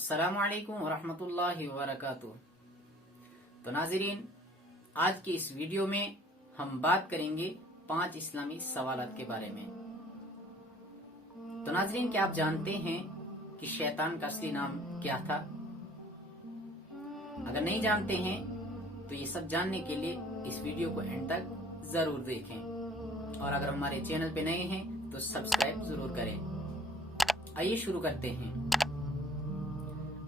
अस्सलाम वालेकुम वरहमतुल्लाहि वबरकातुह। तो नाज़रीन, आज की इस वीडियो में हम बात करेंगे 5 इस्लामी सवालात के बारे में। तो नाज़रीन, क्या आप जानते हैं कि शैतान का असली नाम क्या था? अगर नहीं जानते हैं तो ये सब जानने के लिए इस वीडियो को एंड तक जरूर देखें, और अगर हमारे चैनल पे नए हैं तो सब्सक्राइब जरूर करें। आइए शुरू करते हैं।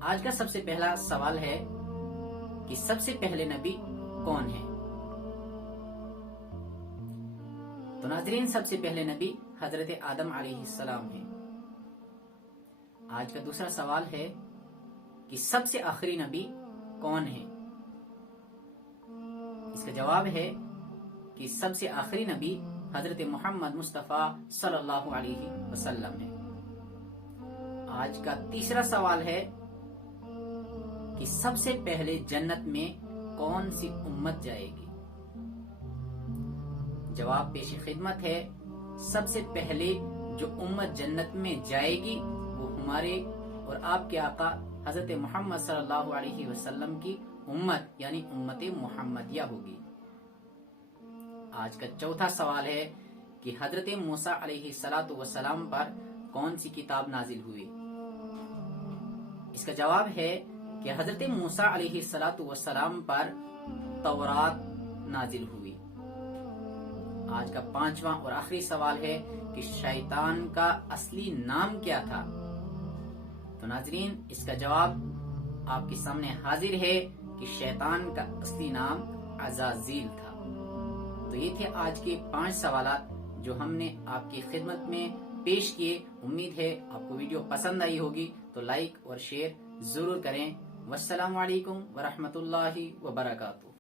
आज का सबसे पहला सवाल है कि सबसे पहले नबी कौन है? तो नाज़रीन, सबसे पहले नबी हजरत आदम अलैहिस्सलाम हैं। आज का दूसरा सवाल है कि सबसे आखिरी नबी कौन है? इसका जवाब है कि सबसे आखिरी नबी हजरत मोहम्मद मुस्तफा सल्लल्लाहु अलैहि वसल्लम है। आज का तीसरा सवाल है कि सबसे पहले जन्नत में कौन सी उम्मत जाएगी? जवाब पेश खिदमत है, सबसे पहले जो उम्मत जन्नत में जाएगी वो हमारे और आपके आका हजरत मोहम्मद सल्लल्लाहु अलैहि वसल्लम की उम्मत यानी उम्मत मुहम्मदिया होगी। आज का चौथा सवाल है कि हजरत मूसा अलैहि सलातु वसलाम पर कौन सी किताब नाजिल हुई? इसका जवाब है कि हजरत मूसा अलैहि सलातु वसलाम पर तौरात नाजिल हुई। आज का पांचवा और आखिरी सवाल है कि शैतान का असली नाम क्या था? तो नाजरीन, इसका जवाब आपके सामने हाजिर है कि शैतान का असली नाम अज़ाज़ील था। तो ये थे आज के 5 सवालात जो हमने आपकी खिदमत में पेश किए। उम्मीद है आपको वीडियो पसंद आई होगी, तो लाइक और शेयर जरूर करें। वस्सलामु अलैकुम वरहमतुल्लाहि वबरकातुहू।